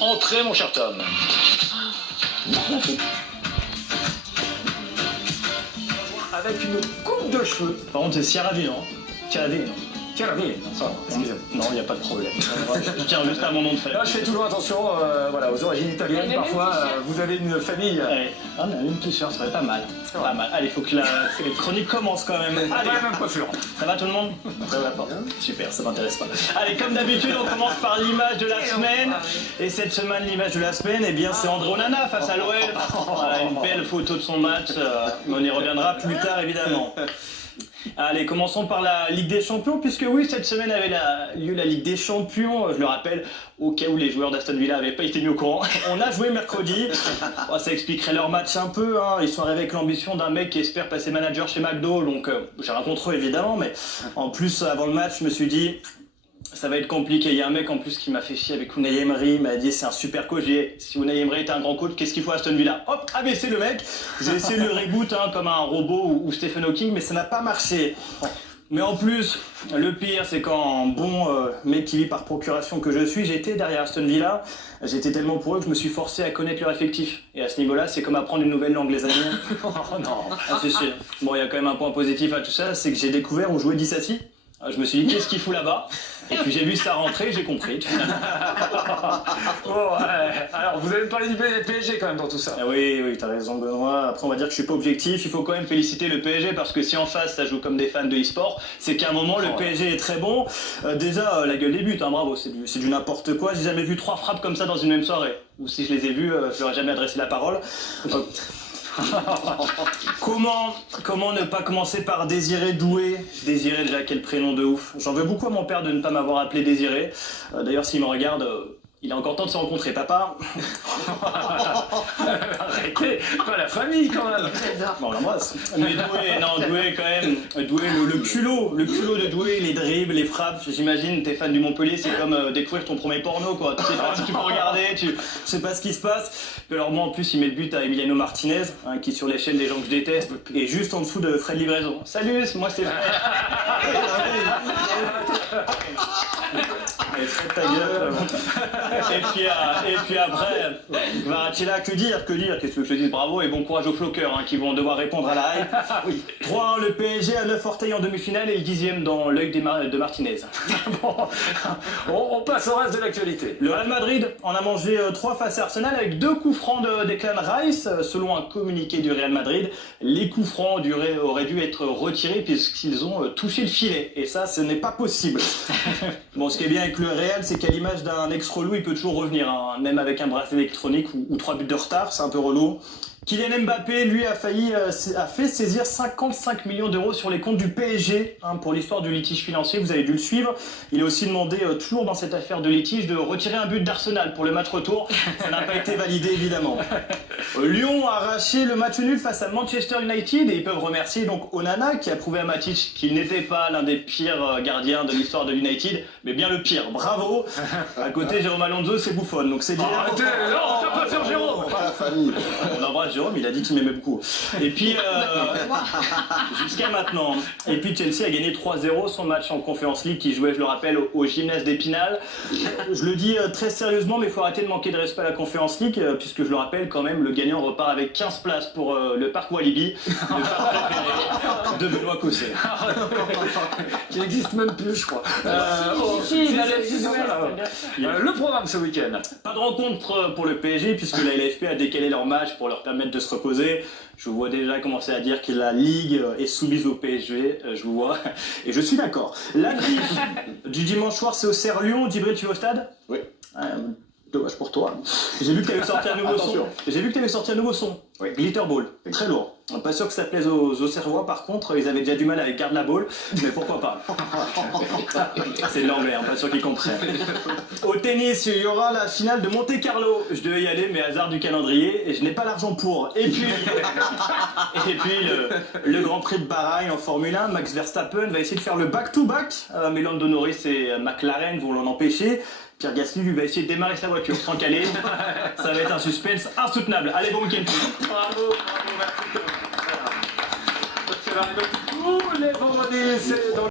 Entrez, mon cher Tom. Avec une coupe de cheveux. Par contre, c'est Ciaravino. Ciaravino. Thierry, ça va, excusez-moi. Non, il n'y a pas de problème. Je tiens juste à mon nom de famille. Là, je fais toujours attention voilà, aux origines italiennes. Parfois, vous avez une famille. Ouais. Ah, on a une t-shirt, ça va être pas mal. Pas mal. Allez, il faut que la chronique commence quand même. Allez, même coiffure. ça va tout le monde? Ça va pas. Super, ça m'intéresse pas. Allez, comme d'habitude, on commence par l'image de la semaine. Et cette semaine, l'image de la semaine, eh bien, c'est André Onana face à l'OL. Voilà, une belle photo de son match. Mais on y reviendra plus tard, évidemment. Allez, commençons par la Ligue des Champions, puisque oui, cette semaine avait lieu la Ligue des Champions, je le rappelle, au cas où les joueurs d'Aston Villa n'avaient pas été mis au courant. On a joué mercredi, ça expliquerait leur match un peu, hein. Ils sont arrivés avec l'ambition d'un mec qui espère passer manager chez McDo, donc j'ai rien contre eux évidemment, mais en plus, avant le match, je me suis dit... Ça va être compliqué. Il y a un mec en plus qui m'a fait chier avec Unai Emery. Il m'a dit c'est un super coach. J'ai dit si Unai Emery était un grand coach, qu'est-ce qu'il faut à Aston Villa? Hop, abaisser le mec. J'ai essayé de le reboot comme un robot ou Stephen Hawking, mais ça n'a pas marché. Mais en plus, le pire, c'est quand bon mec qui vit par procuration que je suis, j'étais derrière Aston Villa. J'étais tellement pour eux que je me suis forcé à connaître leur effectif. Et à ce niveau-là, c'est comme apprendre une nouvelle langue, les amis. Oh non. Ah, si. Bon, il y a quand même un point positif à tout ça, c'est que j'ai découvert où jouait Dissassi. Je me suis dit, qu'est-ce qu'il fout là-bas? Et puis j'ai vu ça rentrer, j'ai compris. Bon, alors, vous avez parlé du PSG quand même dans tout ça. Ah oui, t'as raison Benoît. Après on va dire que je suis pas objectif, il faut quand même féliciter le PSG parce que si en face ça joue comme des fans de e-sport, c'est qu'à un moment le PSG est très bon. Déjà la gueule des buts, bravo, c'est du n'importe quoi. J'ai jamais vu 3 frappes comme ça dans une même soirée. Ou si je les ai vues, je leur ai jamais adressé la parole. Comment ne pas commencer par Désiré Doué? Désiré, déjà quel prénom de ouf. J'en veux beaucoup à mon père de ne pas m'avoir appelé Désiré. D'ailleurs s'il me regarde, il a encore temps de se rencontrer, papa. Arrêtez, pas la famille quand même. Bon, on l'embrasse. Mais Doué quand même, Doué, le culot de Doué, les dribbles, les frappes, j'imagine, t'es fan du Montpellier, c'est comme découvrir ton premier porno, quoi. Tu sais pas si tu peux regarder, tu sais pas ce qui se passe. Puis alors moi en plus, il met le but à Emiliano Martinez, qui est sur l'échelle des gens que je déteste, et juste en dessous de Fred Livraison. Salut, moi c'est Fred. Et Fred ta gueule. Et puis après, Kvaratskhelia, que dire? Qu'est-ce que je te dise? Bravo et bon courage aux floqueurs qui vont devoir répondre à la hype. Oui. 3-1, le PSG à 9 orteils en demi-finale et le 10e dans l'œil de Martinez. Bon, on passe au reste de l'actualité. Le Real Madrid en a mangé 3 face à Arsenal avec 2 coups francs de Declan Rice. Selon un communiqué du Real Madrid, les coups francs auraient dû être retirés puisqu'ils ont touché le filet. Et ça, ce n'est pas possible. Bon, ce qui est bien avec le Real, c'est qu'à l'image d'un ex-relou, il peut toujours revenir, même avec un bracelet électronique ou 3 buts de retard, c'est un peu relou. Kylian Mbappé, lui, a fait saisir 55 millions d'euros sur les comptes du PSG pour l'histoire du litige financier, vous avez dû le suivre. Il a aussi demandé, toujours dans cette affaire de litige, de retirer un but d'Arsenal pour le match retour. Ça n'a pas été validé, évidemment. Lyon a arraché le match nul face à Manchester United et ils peuvent remercier donc Onana qui a prouvé à Matic qu'il n'était pas l'un des pires gardiens de l'histoire de United, mais bien le pire. Bravo. À côté, Jérôme Alonso, c'est bouffonne, donc c'est bien. Arrêtez, non, t'as pas faire Jérôme. Pas la famille. On embrasse Jérôme, il a dit qu'il m'aimait beaucoup. Et puis, jusqu'à maintenant. Et puis Chelsea a gagné 3-0 son match en Conference League qui jouait, je le rappelle, au gymnase d'Épinal. Je le dis très sérieusement, mais il faut arrêter de manquer de respect à la Conference League, puisque je le rappelle quand même, le gagnant repart avec 15 places pour le parc Walibi, le parc préféré de Benoît Cosset. Qui n'existe même plus, je crois. Le programme ce week-end. Pas de rencontre pour le PSG, puisque la LFP a décalé leur match pour leur permettre de se reposer. Je vous vois déjà commencer à dire que la Ligue est soumise au PSG, je vous vois, et je suis d'accord. L'affiche du dimanche soir, c'est au Serre Lyon. Djibril, tu vas au stade? Oui. Dommage pour toi. J'ai vu que tu avais sorti un nouveau son. J'ai vu que tu avais sorti un nouveau son. Oui. Glitter Ball. Très lourd. Pas sûr que ça plaise aux Auxerrois, par contre, ils avaient déjà du mal avec Garde la Ball, mais pourquoi pas. C'est de l'anglais, pas sûr qu'ils comprennent. Au tennis, il y aura la finale de Monte Carlo. Je devais y aller, mais hasard du calendrier, et je n'ai pas l'argent pour. Et puis le Grand Prix de Bahreïn en Formule 1, Max Verstappen va essayer de faire le back-to-back, mais Lando Norris et McLaren vont l'en empêcher. Pierre Gasly lui va essayer de démarrer sa voiture sans caler. Ça va être un suspense insoutenable. Allez, bon week-end. Bravo, merci. Tous les vendredis, c'est dans